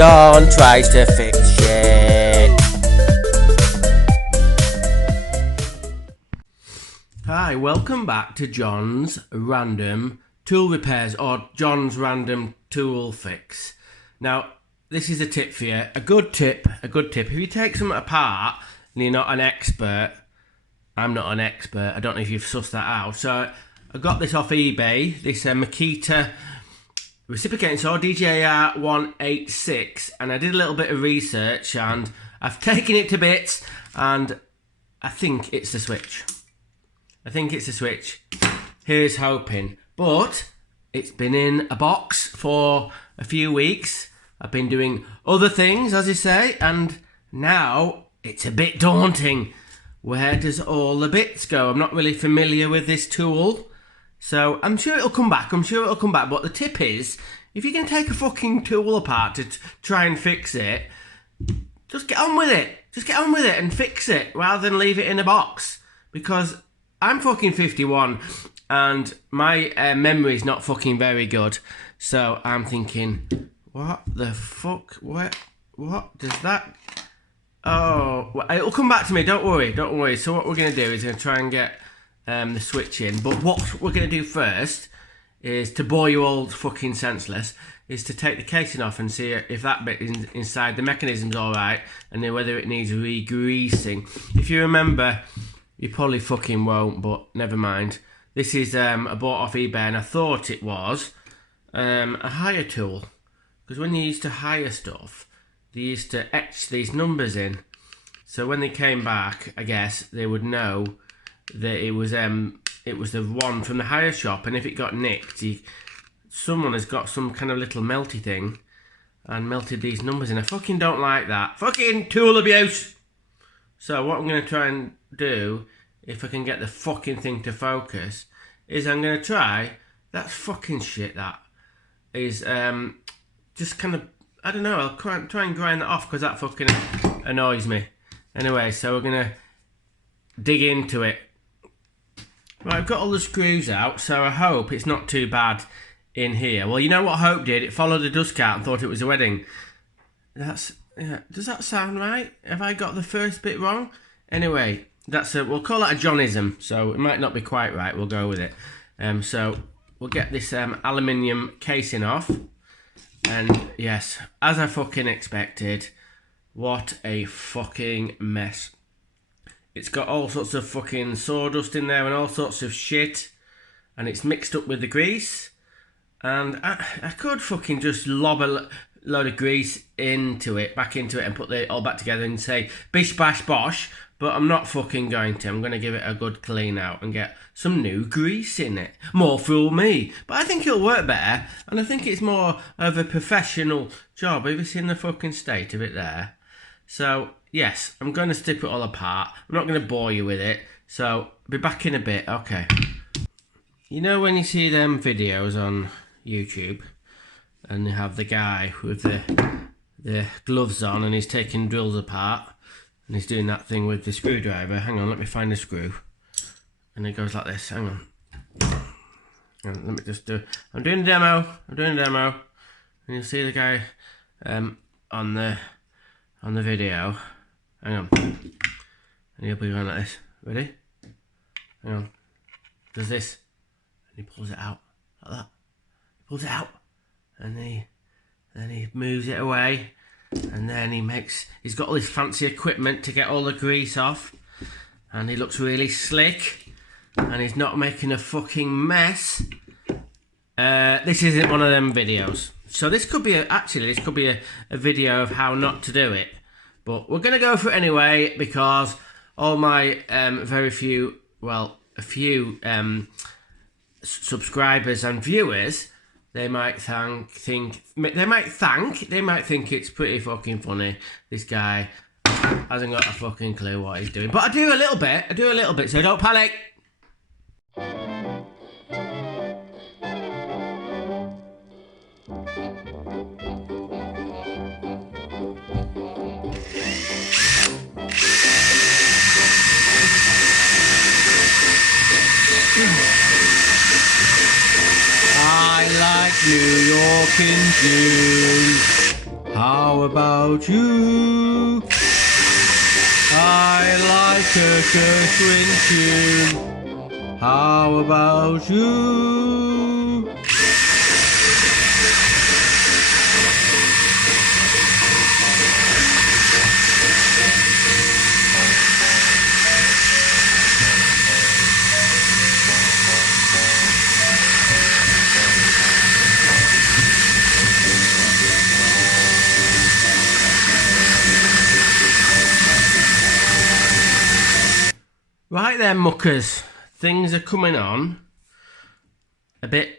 Don't try to fix shit. Hi, welcome back to John's Random Tool Repairs, or John's Random Tool Fix. Now, this is a tip for you, a good tip. If you take something apart and you're not an expert, I'm not an expert, I don't know if you've sussed that out. So I got this off eBay, this Makita reciprocating saw, DJR 186, and I did a little bit of research and I've taken it to bits, and I think it's the switch. Here's hoping. But it's been in a box for a few weeks. I've been doing other things, as you say, and now it's a bit daunting. Where does all the bits go? I'm not really familiar with this tool. So I'm sure it'll come back. But the tip is, if you're going to take a fucking tool apart to try and fix it, just get on with it. Just get on with it and fix it rather than leave it in a box. Because I'm fucking 51 and my memory's not fucking very good. So I'm thinking, what the fuck? What does that... Oh, well, it'll come back to me. Don't worry. So what we're going to do is going to try and get the switch in. But what we're going to do first is, to bore you all fucking senseless, is to take the casing off and see if that bit inside the mechanism's alright, and then whether it needs re-greasing. If you remember, you probably fucking won't, but never mind. This is I bought off eBay, and I thought it was a hire tool. Because when you used to hire stuff, they used to etch these numbers in. So when they came back, I guess they would know that it was the one from the hire shop, and if it got nicked, someone has got some kind of little melty thing and melted these numbers in. I fucking don't like that. Fucking tool abuse! So what I'm going to try and do, if I can get the fucking thing to focus, is I'm going to try... That's fucking shit, that. Is just kind of... I don't know, I'll try and grind that off because that fucking annoys me. Anyway, so we're going to dig into it. Right, I've got all the screws out, so I hope it's not too bad in here. Well, you know what Hope did? It followed the dust cart and thought it was a wedding. Does that sound right? Have I got the first bit wrong? Anyway, we'll call that a Johnism, so it might not be quite right. We'll go with it. So we'll get this aluminium casing off. And yes, as I fucking expected, what a fucking mess. It's got all sorts of fucking sawdust in there and all sorts of shit, and it's mixed up with the grease. And I could fucking just lob a load of grease back into it and put it all back together and say bish bash bosh, but I'm not fucking going to. I'm going to give it a good clean out and get some new grease in it. More fool me. But I think it'll work better, and I think it's more of a professional job. Have you seen the fucking state of it there? So, yes, I'm going to strip it all apart. I'm not going to bore you with it, so I'll be back in a bit. Okay. You know when you see them videos on YouTube, and they have the guy with the gloves on, and he's taking drills apart, and he's doing that thing with the screwdriver. Hang on, let me find the screw. And it goes like this. Hang on. Let me just do... I'm doing a demo. And you'll see the guy on the video. Hang on. And he'll be going like this. Ready? Hang on. Does this. And he pulls it out. Like that. He pulls it out. And then he moves it away. And then he's got all this fancy equipment to get all the grease off. And he looks really slick. And he's not making a fucking mess. This isn't one of them videos. So this could be a video of how not to do it. But we're going to go for it anyway, because all my a few subscribers and viewers, they might think it's pretty fucking funny. This guy hasn't got a fucking clue what he's doing. But I do a little bit, so don't panic. I like New York in June. How about you? I like a good swing tune. How about you? Right then, muckers. Things are coming on a bit.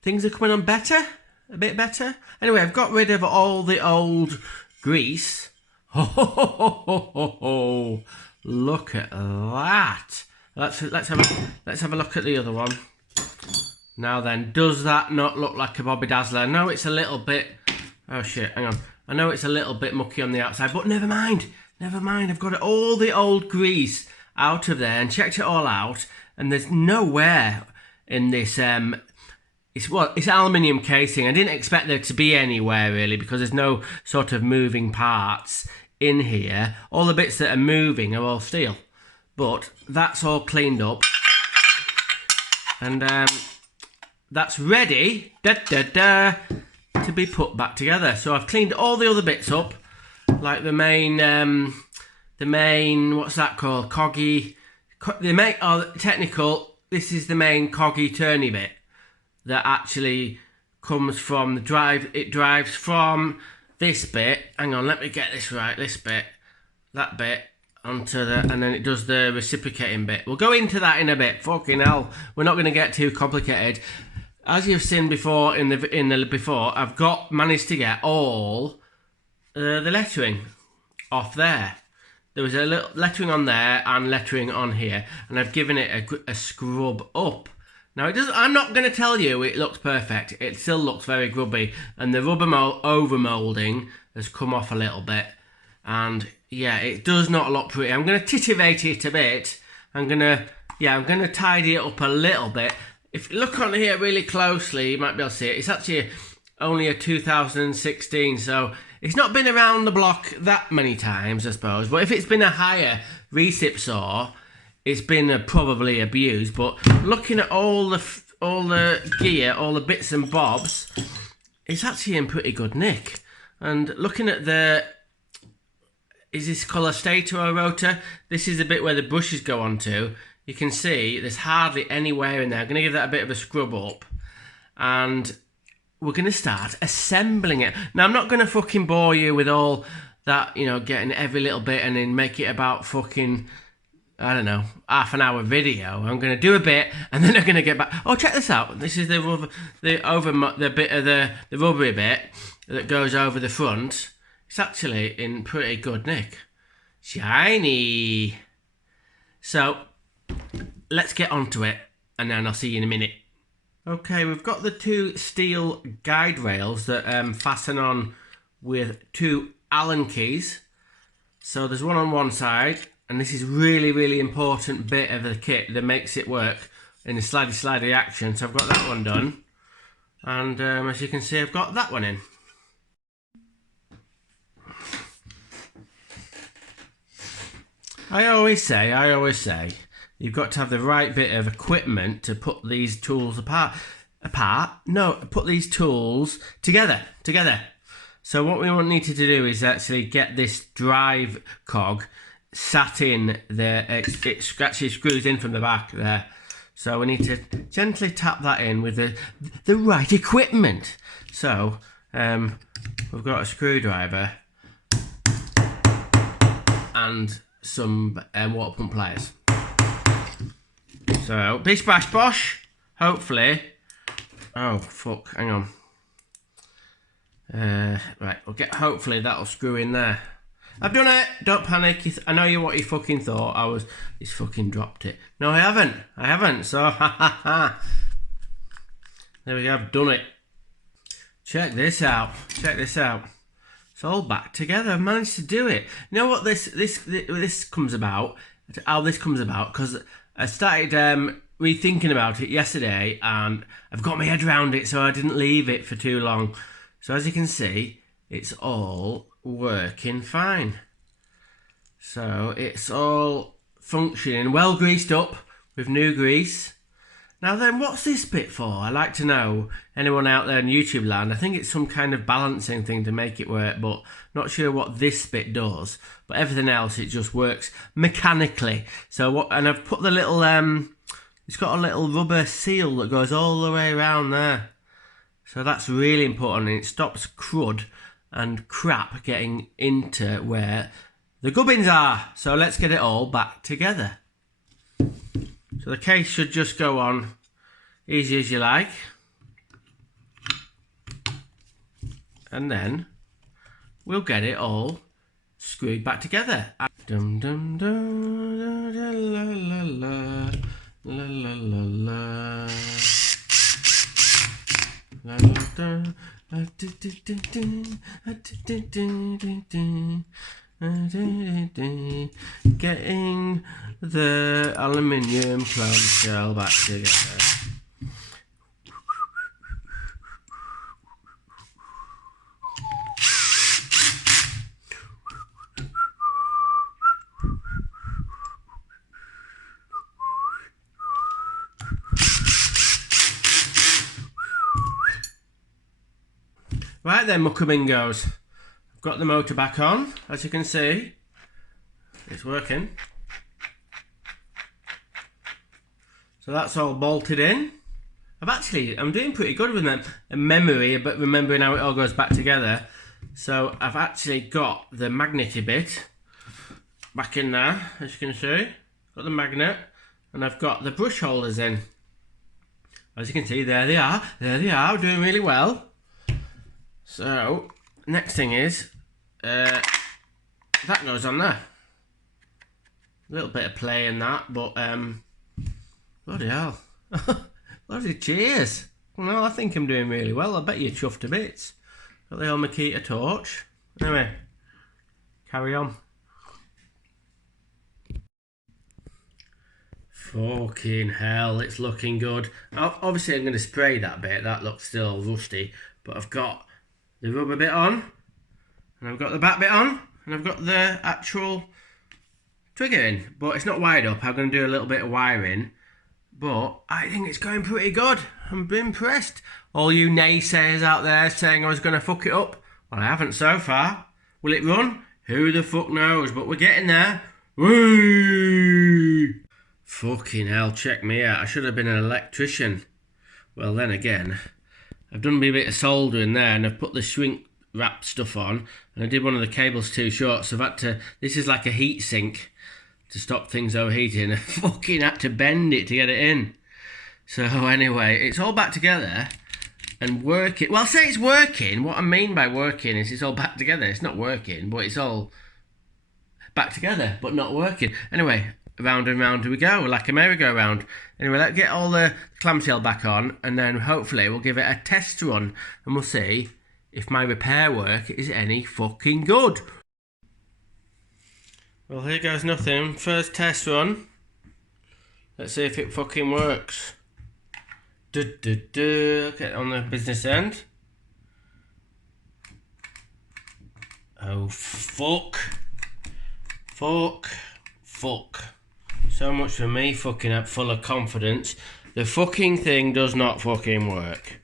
Things are coming on better. A bit better. Anyway, I've got rid of all the old grease. Oh, look at that. Let's have a look at the other one. Now then, does that not look like a Bobby Dazzler? No, it's a little bit. Oh shit, hang on. I know it's a little bit mucky on the outside, but never mind. Never mind. I've got all the old grease out of there and checked it all out, and there's nowhere in this it's aluminium casing. I didn't expect there to be anywhere really, because there's no sort of moving parts in here. All the bits that are moving are all steel, but that's all cleaned up, and that's ready to be put back together. So I've cleaned all the other bits up, like the main what's that called, technical, this is the main coggy turny bit that actually comes from the drive. It drives from this bit, hang on, let me get this right, this bit, that bit, onto the, and then it does the reciprocating bit. We'll go into that in a bit. Fucking hell, we're not going to get too complicated. As you've seen before in the before, I've managed to get all the lettering off there. There was a little lettering on there and lettering on here, and I've given it a scrub up. Now it does. I'm not going to tell you it looks perfect. It still looks very grubby, and the rubber over moulding has come off a little bit, and yeah, it does not look pretty. I'm going to titivate it a bit. I'm going to tidy it up a little bit. If you look on here really closely, you might be able to see it. It's actually only a 2016, so it's not been around the block that many times, I suppose. But if it's been a higher Recip saw, it's been probably abused. But looking at all the gear, all the bits and bobs, it's actually in pretty good nick. And looking at is this called a stator or rotor? This is the bit where the brushes go onto. You can see there's hardly anywhere in there. I'm going to give that a bit of a scrub up, and we're going to start assembling it. Now, I'm not going to fucking bore you with all that, you know, getting every little bit and then make it about fucking, I don't know, half an hour video. I'm going to do a bit and then I'm going to get back. Oh, check this out. This is the bit of the rubbery bit that goes over the front. It's actually in pretty good nick. Shiny. So let's get onto it, and then I'll see you in a minute. Okay, we've got the two steel guide rails that fasten on with two Allen keys. So there's one on one side, and this is really, really important bit of the kit that makes it work in a slidey action. So I've got that one done, and as you can see, I've got that one in. I always say, you've got to have the right bit of equipment to put these tools put these tools together. So what we need to do is actually get this drive cog sat in there. It actually screws in from the back there. So we need to gently tap that in with the right equipment. So we've got a screwdriver and some water pump pliers. So bish bash bosh, hopefully. Oh fuck, hang on. Right, hopefully that'll screw in there. I've done it, don't panic. I know what you fucking thought. He's fucking dropped it. No, I haven't, so there we go, I've done it. Check this out. It's all back together. I've managed to do it. You know what this comes about? How this comes about? Because I started rethinking about it yesterday, and I've got my head around it, so I didn't leave it for too long. So as you can see, it's all working fine. So it's all functioning, well greased up with new grease. Now then, what's this bit for? I'd like to know, anyone out there in YouTube land, I think it's some kind of balancing thing to make it work, but not sure what this bit does. But everything else, it just works mechanically. So what, and I've put the little, it's got a little rubber seal that goes all the way around there. So that's really important, and it stops crud and crap getting into where the gubbins are. So let's get it all back together. So the case should just go on easy as you like. And then we'll get it all screwed back together. Dum dum dum la la la la la la la. Getting the aluminium clamshell back together. Right then, muckabingos. I've got the motor back on, as you can see. It's working. So that's all bolted in. I'm doing pretty good with them. Memory, but remembering how it all goes back together. So I've actually got the magnety bit back in there, as you can see. Got the magnet, and I've got the brush holders in. As you can see, there they are. There they are, doing really well. So, next thing is, that goes on there. A little bit of play in that, but, bloody hell. Bloody cheers. Well, I think I'm doing really well. I bet you're chuffed to bits. Got the old Makita torch. Anyway, carry on. Fucking hell, it's looking good. Obviously, I'm going to spray that bit. That looks still rusty, but I've got the rubber bit on, and I've got the back bit on, and I've got the actual trigger in, but it's not wired up. I'm going to do a little bit of wiring, but I think it's going pretty good. I'm impressed. All you naysayers out there saying I was going to fuck it up, well, I haven't so far. Will it run? Who the fuck knows, but we're getting there. Woo! Fucking hell, check me out. I should have been an electrician. Well, then again, I've done me a bit of soldering there, and I've put the shrink wrap stuff on, and I did one of the cables too short, so I've had to, this is like a heat sink to stop things overheating. I fucking had to bend it to get it in. So anyway, it's all back together and working. Well, I'll say it's working. What I mean by working is it's all back together. It's not working, but it's all back together, but not working. Anyway, round and round we go, like a merry-go-round. Anyway, let's get all the clamshell back on, and then hopefully we'll give it a test run, and we'll see if my repair work is any fucking good. Well, here goes nothing. First test run. Let's see if it fucking works. Get on the business end. Oh, fuck. Fuck. So much for me fucking up full of confidence. The fucking thing does not fucking work.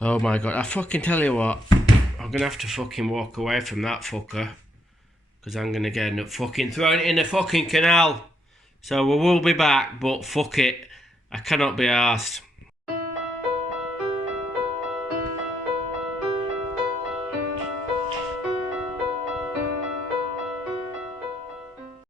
Oh my god, I fucking tell you what. I'm gonna have to fucking walk away from that fucker. Because I'm gonna end up fucking throwing it in the fucking canal. So we will be back, but fuck it. I cannot be arsed.